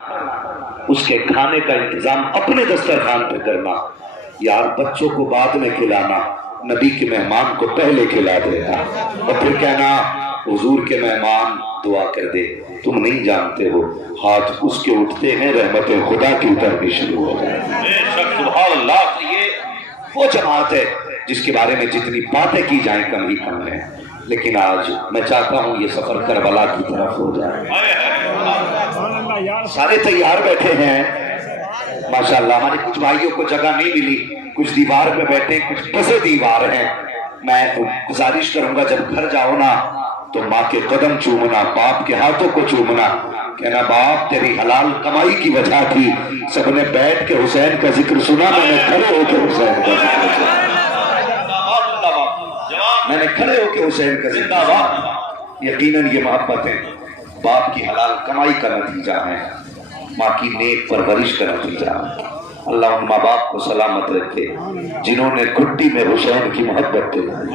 اس کے کھانے کا انتظام اپنے دسترخوان پہ کرنا، یار بچوں کو بعد میں کھلانا، نبی کے مہمان کو پہلے کھلا دینا، اور پھر کہنا حضور کے مہمان دعا کر دے، تم نہیں جانتے ہو ہاتھ اس کے اٹھتے ہیں رحمت خدا کی اترنی شروع ہو جائے۔ سبحان اللہ، یہ وہ جماعت ہے جس کے بارے میں جتنی باتیں کی جائیں کم ہی کم ہیں، لیکن آج میں چاہتا ہوں یہ سفر کربلا کی طرف ہو جائے۔ سارے تیار بیٹھے ہیں ماشاءاللہ، ہمارے کچھ بھائیوں کو جگہ نہیں ملی، کچھ دیوار پہ بیٹھے، کچھ پسے دیوار ہیں۔ میں گزارش کروں گا جب گھر جاؤ نا تو ماں کے قدم چومنا، باپ کے ہاتھوں کو چومنا، کہنا باپ تیری حلال کمائی کی وجہ تھی سب نے بیٹھ کے حسین کا ذکر سنا، میں نے کھڑے ہو کے حسین کا ذکر سنا، میں نے کھڑے ہو کے حسین کا ذکر سنا۔ یقیناً یہ محبتیں باپ کی حلال کمائی کا نتیجہ ہے، ماں کی نیک پرورش کا نتیجہ ہے۔ اللہ ان ماں باپ کو سلامت رکھے جنہوں نے گھٹی میں حسین کی محبت دلائی،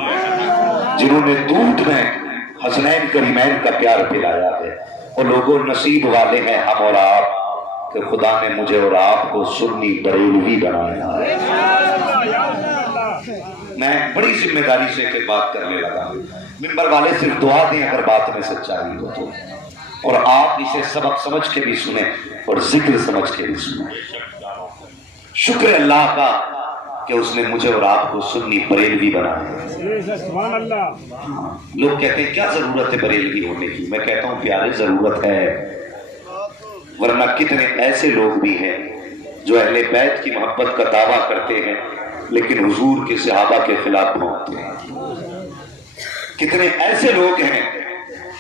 جنہوں نے دودھ میں حسنین کریمین کا پیار پلایا ہے۔ وہ لوگوں نصیب والے ہیں ہم اور آپ کہ خدا نے مجھے اور آپ کو سنی بریلوی بنایا ہے۔ میں بڑی ذمہ داری سے ایک بات کرنے لگا، منبر والے صرف دعا دیں اگر بات میں سچائی ہو تو، اور آپ اسے سبق سمجھ کے بھی سنیں اور ذکر سمجھ کے بھی سنیں۔ شکر اللہ کا کہ اس نے مجھے اور آپ کو سنی بریلوی بنایا۔ لوگ کہتے ہیں کیا ضرورت ہے بریلوی ہونے کی؟ میں کہتا ہوں پیارے ضرورت ہے، ورنہ کتنے ایسے لوگ بھی ہیں جو اہل بیت کی محبت کا دعویٰ کرتے ہیں لیکن حضور کے صحابہ کے خلاف بھونکتے ہیں۔ کتنے ایسے لوگ ہیں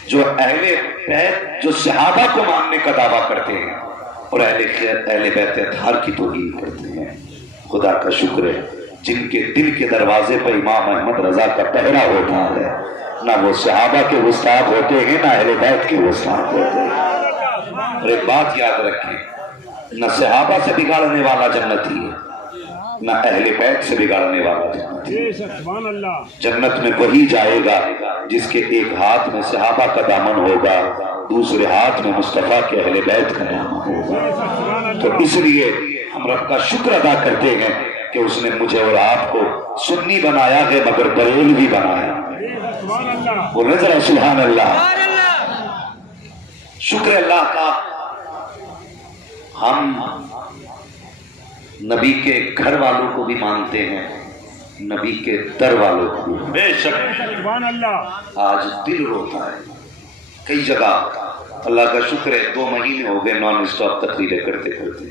جو اہل بیت جو صحابہ کو ماننے کا دعویٰ کرتے ہیں اور اہل بیت اطہار کی توہین کرتے ہیں۔ خدا کا شکر ہے جن کے دل کے دروازے پر امام احمد رضا کا پہرا ہوتا ہے، نہ وہ صحابہ کے گستاخ ہوتے ہیں نہ اہل بیت کے گستاخ ہوتے ہیں۔ اور ایک بات یاد رکھیں، نہ صحابہ سے بگاڑنے والا جنتی ہے نہ اہل بیت سے بگاڑنے والا جنتی ہے۔ جنت میں وہی جائے گا جس کے ایک ہاتھ میں صحابہ کا دامن ہوگا، دوسرے ہاتھ میں مصطفیٰ کے اہل بیت کا دامن ہوگا۔ تو اس لیے ہم رب کا شکر ادا کرتے ہیں کہ اس نے مجھے اور آپ کو سنی بنایا ہے مگر بریلوی بنایا ہے۔ بولے ذرا سبحان اللہ۔ شکر اللہ کا ہم نبی کے گھر والوں کو بھی مانتے ہیں، نبی کے در والوں کو بھی۔ بے شک آج دل روتا ہے کئی جگہ، اللہ کا شکر ہے 2 مہینے ہو گئے نان اسٹاپ تقریریں کرتے کرتے،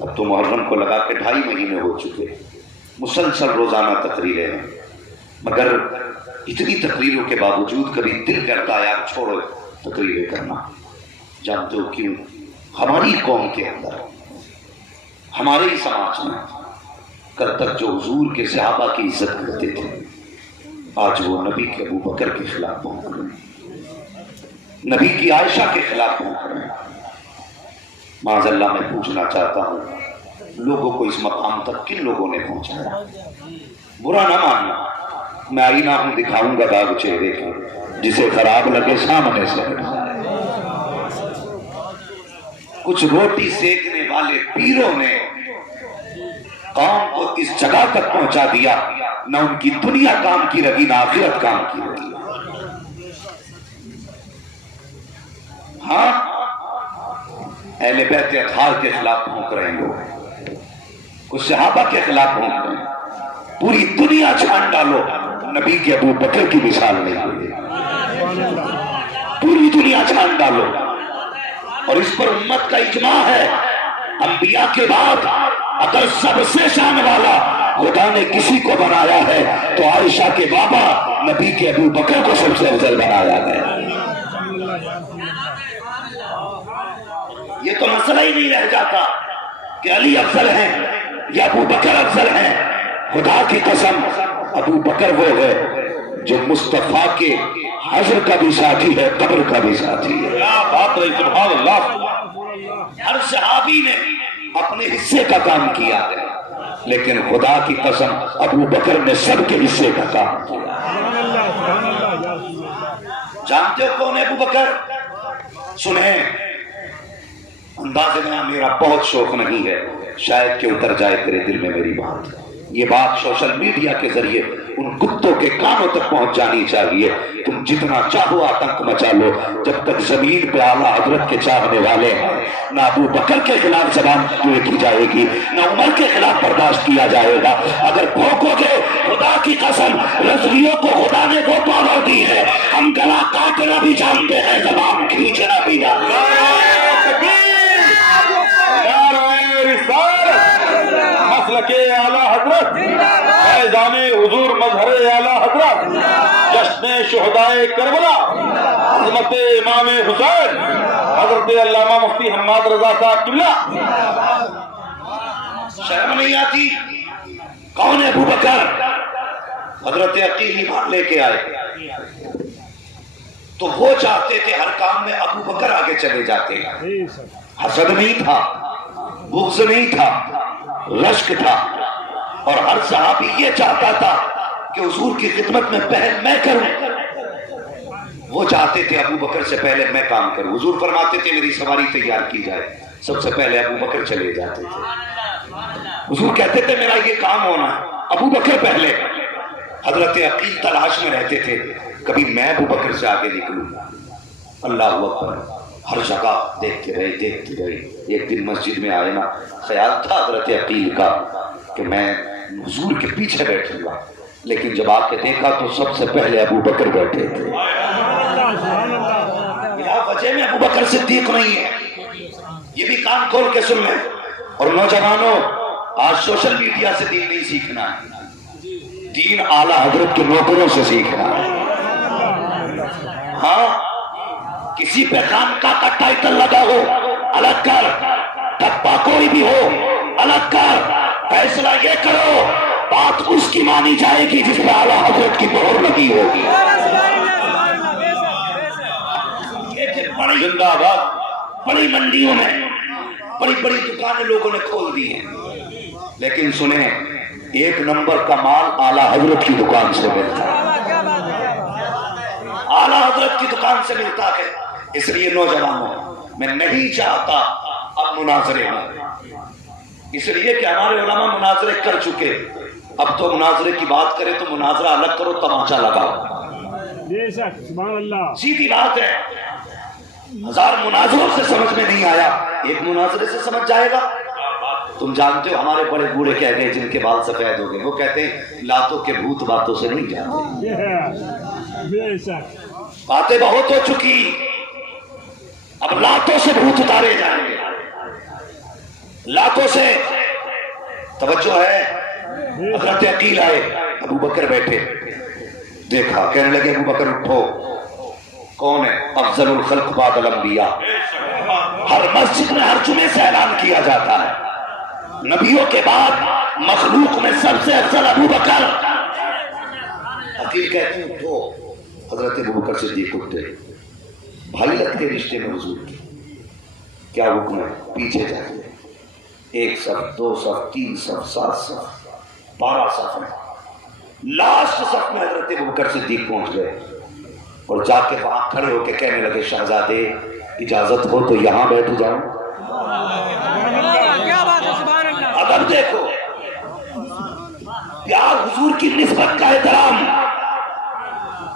اب تو محرم کو لگا کے 2.5 مہینے ہو چکے، مسلسل روزانہ تقریریں ہیں، مگر اتنی تقریروں کے باوجود کبھی دل کرتا ہے یار چھوڑو تقریریں کرنا۔ جانتے ہو کیوں؟ ہماری قوم کے اندر، ہمارے ہی سماج میں کل تک جو حضور کے صحابہ کی عزت کرتے تھے آج وہ نبی کے ابو بکر کے خلاف بھونک رہے ہیں، نبی کی عائشہ کے خلاف بھونک رہے ہیں۔ معاذ اللہ میں پوچھنا چاہتا ہوں لوگوں کو اس مقام تک کن لوگوں نے پہنچایا؟ برا نہ ماننا، میں آئینہ ہوں دکھاؤں گا داغ چہرے کے، جسے خراب لگے سامنے سے ہٹ جائے۔ کچھ روٹی سیکنے والے پیروں نے قوم کو اس جگہ تک پہنچا دیا، نہ ان کی دنیا کام کی رہی نہ آخرت کام کی رہی۔ ہاں اہل بیت اطہار کے خلاف بھونک رہے ہیں لوگ، کچھ صحابہ کے خلاف بھونک رہے ہیں، پوری دنیا چھان ڈالو نبی کے ابو بکر کی مثال نہیں ہوئی، پوری دنیا چھان ڈالو، اور اس پر امت کا اجماع ہے انبیاء کے بعد اگر سب سے شان والا خدا نے کسی کو بنایا ہے تو عائشہ کے بابا نبی کے ابو بکر کو سب سے افضل بنایا ہے۔ یہ تو مسئلہ ہی نہیں رہ جاتا کہ علی افضل ہیں یا ابو بکر افضل ہیں، خدا کی قسم ابو بکر وہ ہے جو مصطفیٰ کے حشر کا بھی ساتھی ہے، قبر کا بھی ساتھی ہے۔ کیا بات ہے، سبحان اللہ۔ ہر صحابی نے اپنے حصے کا کام کیا ہے، لیکن خدا کی قسم ابو بکر نے سب کے حصے کا کام کیا۔ جانتے ہو کون ہے ابو بکر؟ سنیں، انداز میں میرا بہت شوق نہیں ہے، شاید کہ اتر جائے تیرے دل میں میری بات۔ یہ بات سوشل میڈیا کے ذریعے ان کتوں کے کانوں تک پہنچ جانی چاہیے۔ تم جتنا چاہو آتنک مچا لو، جب تک زمین پہ اعلیٰ حضرت کے چاہنے والے ہیں، نہ ابو بکر کے خلاف زبان کی جائے گی، نہ عمر کے خلاف برداشت کیا جائے گا۔ اگر بھوکو گے، خدا کی قسم رضویوں کو خدا نے وہ پاور دی ہے، ہم گلا کاٹنا بھی جانتے ہیں، زبان کھینچنا بھی جانتے ہیں۔ مسلک اعلیٰ حضرت، فیضان حضور مظہر اعلیٰ حضرت، جشن شہدائے کربلا، عظمت امام حسین حضرت علامہ مفتی حماد رضا صاحب قبلہ۔ شرم نہیں آتی؟ کون ہے ابو بکر؟ حضرت عقیل ایمان لے کے آئے تو وہ چاہتے تھے ہر کام میں ابو بکر آگے چلے جاتے، حسد نہیں تھا، بغض نہیں تھا، رشک تھا، اور ہر صحابی یہ چاہتا تھا کہ حضور کی خدمت میں پہل میں کروں۔ وہ چاہتے تھے ابو بکر سے پہلے میں کام کروں۔ حضور فرماتے تھے میری سواری تیار کی جائے، سب سے پہلے ابو بکر چلے جاتے تھے۔ حضور کہتے تھے میرا یہ کام ہونا ہے، ابو بکر پہلے۔ حضرت عقیل تلاش میں رہتے تھے کبھی میں ابو بکر سے آگے نکلوں۔ اللہ اکبر، ہر جگہ دیکھتے رہے۔ ایک دن مسجد میں آئے نا، خیال تھا حضرت عقیل کا کہ میں حضور کے پیچھے بیٹھوں گا، لیکن جب آ کے دیکھا تو سب سے پہلے ابو بکر بیٹھے تھے۔ بلا وجہ میں ابو بکر صدیق نہیں ہے، یہ بھی کان کھول کے سن لیں۔ اور نوجوانوں، آج سوشل میڈیا سے دین نہیں سیکھنا ہے، دین اعلیٰ حضرت کے نوکروں سے سیکھنا ہے۔ ہاں، کسی پہ خانقاہ کا ٹائٹل لگا ہو الگ کر، ٹپا کوئی بھی ہو الگ کر، فیصلہ یہ کرو بات اس کی مانی جائے گی جس پہ اعلیٰ حضرت کی مہر لگی ہوگی۔ زندہ آباد، بڑی منڈیوں میں بڑی بڑی دکانیں لوگوں نے کھول دی ہیں، لیکن سنیں ایک نمبر کا مال اعلیٰ حضرت کی دکان سے ملتا ہے، اعلیٰ حضرت کی دکان سے ملتا ہے۔ اس لیے نوجوانوں، میں نہیں چاہتا اب مناظرے ہوں، اس لیے کہ ہمارے علماء مناظرے کر چکے، اب تو مناظرے کی بات کرے تو مناظرہ الگ کرو، تماشا لگاؤ۔ بے شک، سبحان اللہ، سیدھی بات ہے، ہزار مناظروں سے سمجھ میں نہیں آیا، ایک مناظرے سے سمجھ جائے گا۔ تم جانتے ہو ہمارے بڑے بوڑھے کہہ گئے جن کے بال سفید ہو گئے، وہ کہتے ہیں لاتوں کے بھوت باتوں سے نہیں جاتے۔ بے شک، باتیں بہت ہو چکی، اب لاتوں سے بھوت اتارے جائیں گے، لاتوں سے۔ توجہ ہے، حضرت عقیل آئے، ابو بکر بیٹھے، دیکھا، کہنے لگے ابو بکر اٹھو۔ کون ہے؟ افضل الخلق بعد الانبیاء، ہر مسجد میں ہر جمعے سے اعلان کیا جاتا ہے، نبیوں کے بعد مخلوق میں سب سے افضل ابو بکر۔ عقیل کہتے ہیں اٹھو، حضرت ابو بکر صدیق اٹھتے، بھائی لگتے رشتے میں حضور کی، کیا حکم ہے؟ پیچھے جائیے، 1 صف 2 صف 3 صف 7 صف 12 صف میں، لاسٹ صف میں حضرت ابو بکر صدیق پہنچ گئے، اور جا کے وہاں کھڑے ہو کے کہنے لگے شہزادے اجازت ہو تو یہاں بیٹھ جاؤں۔ ادب دیکھو، پیار حضور کی نسبت کا احترام۔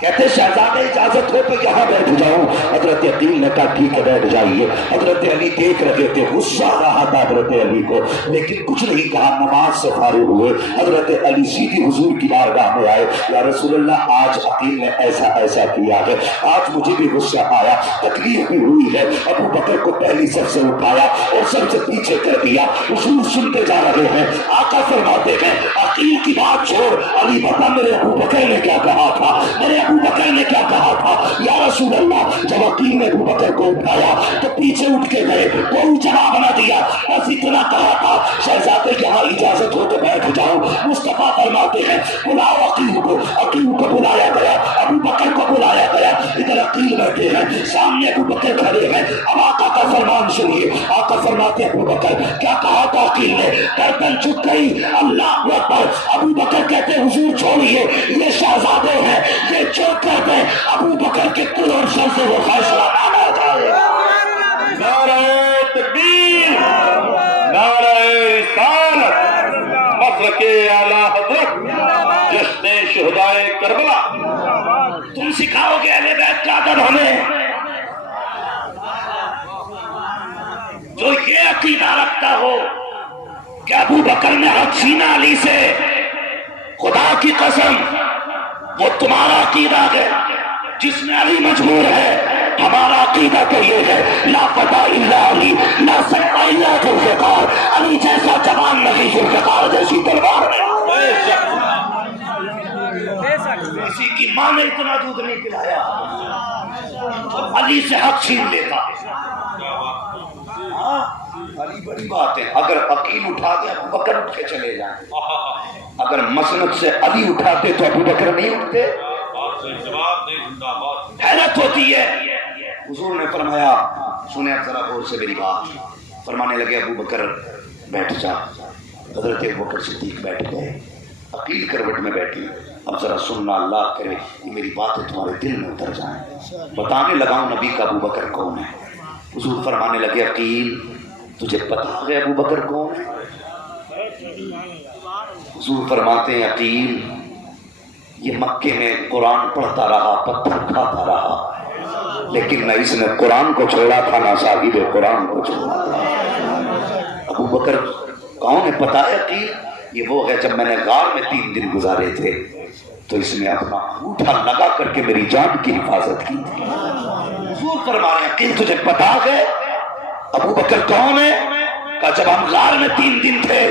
کہتے شہزادے اجازت ہو تو یہاں بیٹھ جاؤں۔ حضرت عقیل نے کہا ٹھیک ہے بیٹھ جائیے۔ حضرت علی دیکھ رہے تھے، غصہ آ رہا تھا حضرت علی کو، لیکن کچھ نہیں کہا، نماز سے فارغ ہوئے۔ حضرت علی سیدھی حضور کی بارگاہ میں آئے، یا رسول اللہ آج عقیل نے ایسا ایسا کیا ہے، آج مجھے بھی غصہ آیا، تکلیف بھی ہوئی ہے۔ ابو بکر کو پہلی صف سے اٹھایا اور سب سے پیچھے کر دیا۔ حضور سنتے جا رہے ہیں، آقا فرماتے ہیں عقیل کی بات چھوڑ، علی بتا میرے ابو بکر نے کیا کہا تھا، میرے ابو بکر نے کیا کہا تھا۔ یا رسول اللہ، جب عقیل نے ابو بکر کو اٹھایا تو پیچھے اٹھ کے گئے، کوئی جواب نہ دیا، بس اتنا کہا تھا شہزادے یہاں اجازت ہو تو بیٹھ جاؤ۔ مصطفیٰ فرماتے ہیں بلاؤ عقیل کو۔ عقیل کو بلایا گیا، ابو بکر کو بلایا گیا، ادھر عقیل بیٹھے ہیں، سامنے ابو بکر کھڑے ہیں۔ اب آقا کا فرمان سنیے، آقا فرماتے ہیں ابو بکر کیا کہا تھا عقیل نے؟ گردن جھک گئی، اللہ اکبر۔ ابو بکر کہتے ہیں حضور چھوڑیے، یہ شہزادے ہیں، یہ جو کہتے ہیں ابو بکر کے کل اور سر سے وہ فیصلہ مانا جائے۔ نعرہ تکبیر۔ شہدائے کربلا. تم سکھاؤ گے اہل بیت کا ادب ہمیں جو یہ عقیدہ رکھتا ہو کہ ابو بکر نے حق چھینا علی سے. خدا کی قسم وہ تمہارا عقیدہ ہے جس میں علی مجبور ہے. ہمارا عقیدہ تو یہ ہے لا فتح الا علی لا سیف الا ذوالفقار. علی جیسا جوان نہیں ذوالفقار جیسی تلوار ہے. کسی کی ماں نے اتنا دودھ نہیں پلایا علی سے حق چھین لیتا. علی بڑی بات ہے. اگر عقیل اٹھا دے ابو بکر اٹھ کے چلے جائیں. اگر مسند سے علی اٹھاتے تو ابو بکر نہیں اٹھتے. حیرت ہوتی ہے. حضور نے فرمایا سنیں ذرا غور سے میری بات. فرمانے لگے ابو بکر بیٹھ جا. حضرت ابو بکر صدیق بیٹھ گئے. عقیل کروٹ میں بیٹھی. اب ذرا سننا اللہ کرے کہ میری باتیں تمہارے دل میں اتر جائیں. بتانے لگاؤں نبی کا ابو بکر کون ہے. حضور فرمانے لگے عقیل تجھے پتا ہے ابو بکر کون ہے. حضور فرماتے ہیں عقیل یہ مکے میں قرآن پڑھتا رہا پتھر کھاتا رہا لیکن نہ اس نے قرآن کو چھوڑا تھا نہ صاحب قرآن کو چھوڑا تھا. ابو بکر کون ہے پتا ہے عقیل. یہ وہ ہے جب میں نے غار میں 3 دن گزارے تھے تو اس نے اپنا انگوٹھا لگا کر کے میری جان کی حفاظت کی تھی. حضور فرما رہے ہیں عقیل تجھے پتا ہے ابو بکر کون ہے. کہ جب ہم غار میں 3 دن تھے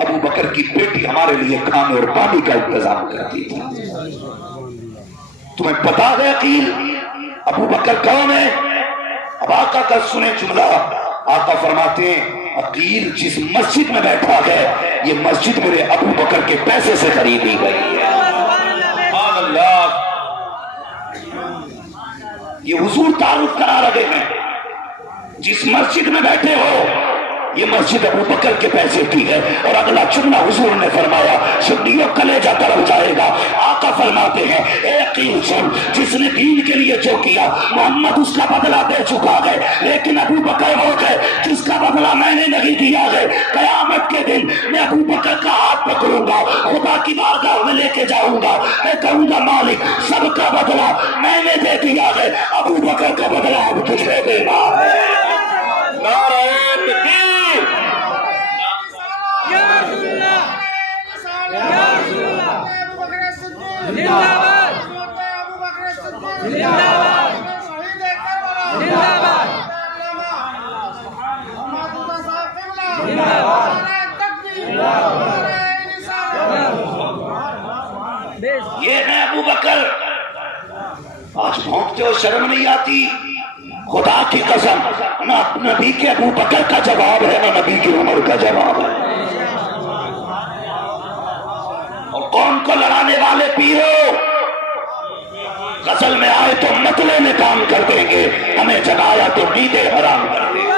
ابو بکر کی بیٹی ہمارے لیے کھانے اور پانی کا انتظام کرتی تھی. تمہیں پتا ہے عقیل ابو بکر کون ہے. اب آقا کا سنیں جملہ. آقا فرماتے ہیں عقیل جس مسجد میں بیٹھا ہے یہ مسجد میرے ابو بکر کے پیسے سے خریدی گئی ہے. سبحان اللہ. یہ حضور تعارف کرا رہے ہیں جس مسجد میں بیٹھے ہو یہ مسجد ابو بکر کے پیسے کی ہے. اور اگلا جملہ حضور نے فرمایا سنیو کلیجہ تڑپ جائے گا. آقا فرماتے ہیں اے عقیل سن جس نے دین کے لیے جو کیا محمد اس کا بدلہ دے چکا ہے لیکن ابو بکر ہو گئے جس کا بدلہ میں نے نہیں دیا ہے. قیامت کے دن میں ابو بکر کا ہاتھ پکڑوں گا خدا کی بارگاہ میں لے کے جاؤں گا. میں کہوں گا مالک سب کا بدلہ میں نے دے دیا ہے ابو بکر کا بدلہ اب تجھے دینا ہے. نعرہ تکبیر. یہ ہے ابو بکر. آج بھونکتے ہو شرم نہیں آتی. خدا کی قسم نہ نبی کے ابو بکر کا جواب ہے نہ نبی کی عمر کا جواب ہے. اور قوم کو لڑانے والے پیرو غزل میں آئے تو مطلع میں کام کر دیں گے ہمیں جگایا تو نیندیں حرام کر دیں گے.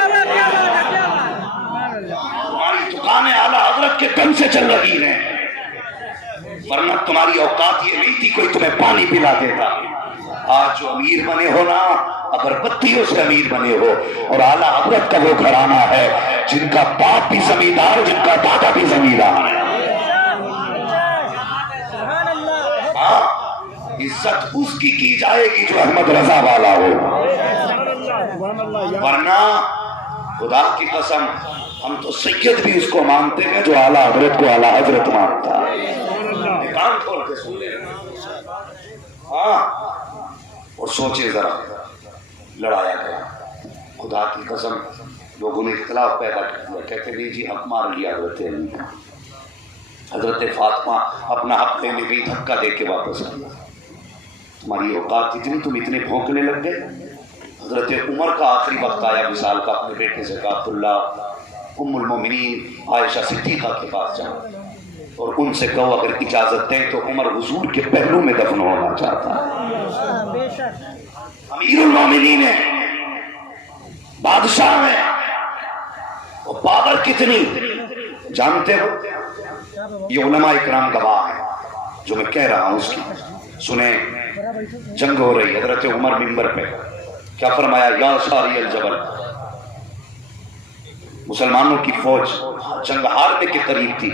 تمہاری دکانیں اعلیٰ حضرت کے دم سے چل رہی ہیں ورنہ تمہاری اوقات یہ نہیں تھی کوئی تمہیں پانی پلا دیتا. آج جو امیر بنے ہو نا اگر بتیوں سے امیر بنے ہو اور اعلیٰ حضرت کا وہ گھرانہ ہے جن کا باپ بھی زمیندار جن کا دادا بھی زمیندار ہے. عزت اس کی جائے گی جو احمد رضا والا ہو. ورنہ خدا کی قسم ہم تو سید بھی اس کو مانتے ہیں جو اعلیٰ حضرت کو اعلیٰ حضرت مانتا ہے. کان کھول کے سن لے. ہاں اور سوچے ذرا لڑایا گیا. خدا کی قسم لوگوں نے اختلاف پیدا کر دیا. کہتے نہیں جی حق مار لیا حضرت علی کا. حضرت فاطمہ اپنا حق لینے گئی دھکا دے کے واپس آئی. تمہاری اوقات اتنی تم اتنے بھونکنے لگ گئے. حضرت عمر کا آخری وقت آیا وصال کا. اپنے بیٹے سے کہا عبداللہ ام المومنین عائشہ صدیقہ کے پاس جاؤ اور ان سے کہو اگر اجازت دیں تو عمر حضور کے پہلو میں دفن ہونا چاہتا ہے. امیر المومنین ہے بادشاہ ہے. اور پاور کتنی جانتے ہو. یہ علماء اکرام گواہ ہیں جو میں کہہ رہا ہوں اس کی سنیں. جنگ ہو رہی. حضرت عمر منبر پہ کیا فرمایا یا ساری الجبل. مسلمانوں کی فوج جنگ ہارنے کے قریب تھی.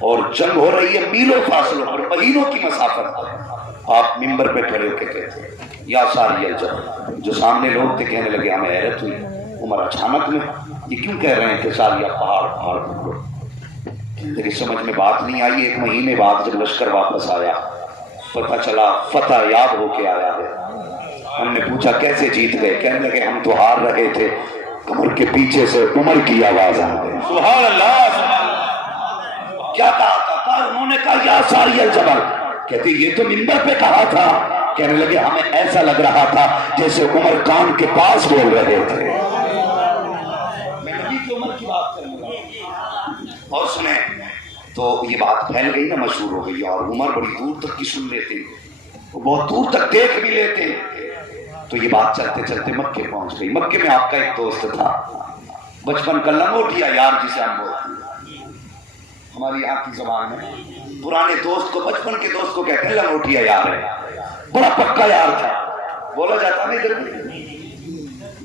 اور جنگ ہو رہی ہے میلوں فاصلوں پر، مہینوں کی مسافت پر، آپ ممبر پہ کھڑے ہو کے کہتے ہیں یا ساری الجبل. جو سامنے لوگ تھے کہنے لگے ہمیں حیرت ہوئی، عمر اچانک میں یہ کیوں کہہ رہے ہیں کہ ساریہ پہاڑ پہاڑ پکڑو. لیکن سمجھ میں بات نہیں آئی. ایک مہینے بعد جب لشکر واپس آیا پتہ چلا فتح یاد ہو کے آیا ہے. ہم نے پوچھا کیسے جیت گئے؟ کہنے لگے ہم تو ہار رہے تھے، کمر کے پیچھے سے عمر کی آواز آ گئی. سبحان اللہ. کیا کہا تھا؟ انہوں نے کہا یا ساری الجبل. کہتے یہ تو منبر پہ کہا تھا. کہنے لگے ہمیں ایسا لگ رہا تھا جیسے عمر کان کے پاس بول رہے تھے. میں نبی کی عمر کی بات کرنے لگا. اور سنیں تو یہ بات پھیل گئی نا، مشہور ہو گئی، اور عمر بڑی دور تک کی سن لیتے، وہ بہت دور تک دیکھ بھی لیتے. تو یہ بات چلتے چلتے مکے پہنچ گئی. مکے میں آپ کا ایک دوست تھا بچپن کا لنگوٹیا یار جسے ہم بولتے ہیں ہماری یہاں کی زبان میں. پرانے دوست کو، بچپن کے دوست کو کہتے ہیں لنگوٹیا یار ہے. بڑا پکا یار تھا. بولا جاتا نا ادھر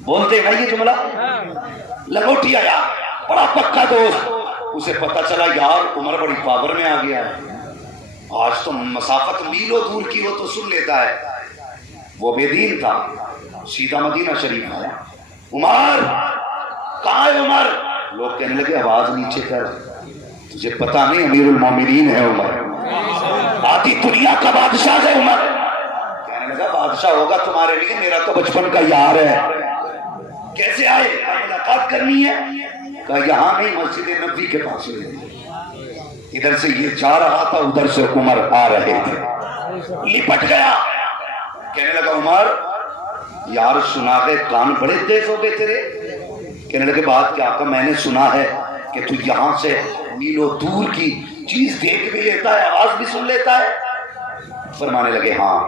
بولتے ہیں یہ جملہ، لنگوٹیا یار، بڑا پکا دوست. اسے پتا چلا یار عمر بڑی پاور میں آ گیا ہے، آج تو مسافت میلوں دور کی ہو تو سن لیتا ہے. وہ بے دین تھا، سیدھا مدینہ شریف آیا. عمر کہاں ہے عمر؟ لوگ کہنے لگے آواز نیچے کر، تجھے پتا نہیں امیر المومنین ہے عمر، آدھی دنیا کا بادشاہ ہے عمر. کہنے لگا بادشاہ ہوگا تمہارے لیے، میرا تو بچپن کا یار ہے. کیسے آئے؟ ملاقات کرنی ہے. کہا یہاں نہیں، مسجد نبوی کے پاس. ادھر سے یہ جا رہا تھا، ادھر سے عمر آ رہے تھے. لپٹ گیا. کہنے لگا عمر یار سنا ہے کان بڑے تیز ہو گئے تیرے. کہنے لگے بات کیا؟ کہ میں نے سنا ہے کہ تو یہاں سے میلوں دور کی چیز دیکھ بھی لیتا ہے، آواز بھی سن لیتا ہے. فرمانے لگے ہاں.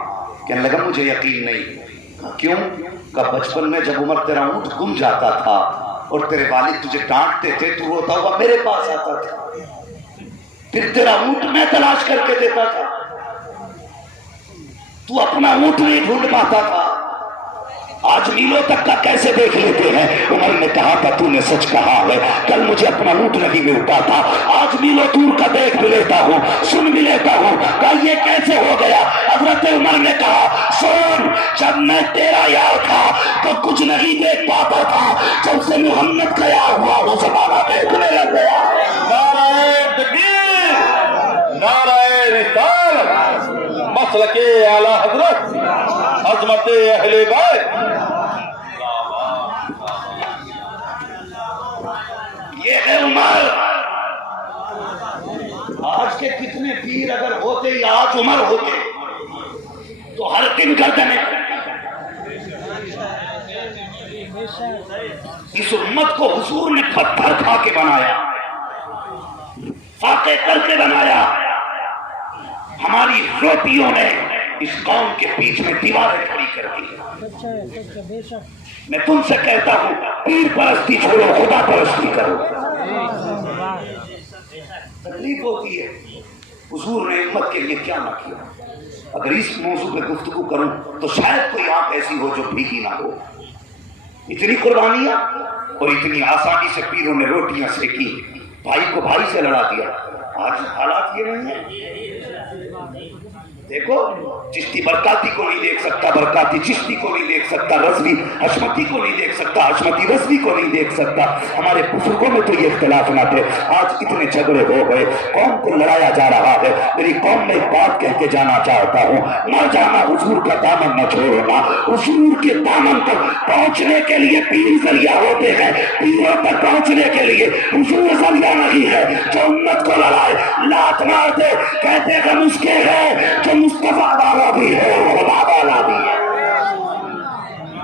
کہنے لگا مجھے یقین نہیں. کیوں؟ کہ بچپن میں جب عمر تیرا اونٹ گم جاتا تھا اور تیرے والد تجھے ڈانٹتے تھے تو روتا ہوا میرے پاس آتا تھا، پھر تیرا اونٹ میں تلاش کر کے دیتا تھا، تو اپنا اونٹ نہیں ڈھونڈ پاتا تھا. آج میلوں تک کا کیسے دیکھ لیتے ہیں؟ عمر نے کہا تھا تو نے سچ کہا ہے، کل مجھے اپنا اونٹ نہیں ملتا تھا، آج میلوں دور کا دیکھ بھی لیتا ہوں، سن بھی لیتا ہوں. کہا یہ کیسے ہو گیا؟ حضرت عمر نے کہا سن، جب میں تیرا یار تھا تو کچھ نہیں دیکھ پاتا تھا، جب سے محمد کا یار ہوا وہ زمانہ دیکھنے لگ گیا. نعرہ تکبیر، نعرہ رسالت، مسلک اعلی حضرت، عظمت اہل بیت. یہ ہے عمر. آج کے کتنے پیر اگر ہوتے یا آج عمر ہوتے تو ہر دن گردنیں. اس امت کو حضور نے پتھر کھا کے بنایا، فاتح کر کے بنایا. ہماری روٹیوں نے اس قوم کے بیچ میں دیواریں کھڑی کر دی. میں تم سے کہتا ہوں پیر پرستی چھوڑو، خدا پرستی کرو. تکلیف ہوتی ہے حضور نے امت کے لیے کیا نہ کیا. اگر اس موضوع پہ گفتگو کروں تو شاید کوئی آنکھ ایسی ہو جو بھیگی نہ ہو. اتنی قربانیاں اور اتنی آسانی سے پیروں نے روٹیاں سیکی، بھائی کو بھائی سے لڑا دیا. آج حالات یہ نہیں ہے. دیکھو چشتی برکاتی کو نہیں دیکھ سکتا، برکاتی چشتی کو نہیں دیکھ سکتا، رضوی حشمتی کو نہیں دیکھ سکتا، حشمتی رضوی کو نہیں دیکھ سکتا. ہمارے بزرگوں میں تو یہ اختلاف نہ تھے. آج اتنے جھگڑے ہو گئے، قوم کو لڑایا جا رہا ہے. میری قوم میں ایک بات کہہ کے جانا چاہتا ہوں، نہ جانا حضور کا دامن نہ چھوڑنا. حضور کے دامن تک پہنچنے کے لیے پیر ذریعہ ہوتے ہیں، پیروں تک پہنچنے کے لیے حضور ذریعہ نہیں ہے. جو امت کو لڑائے لات مار دے، کہتے ہیں کہ مسکے ہے، جو مصطفیٰ والا بھی ہے خدا والا بھی ہے.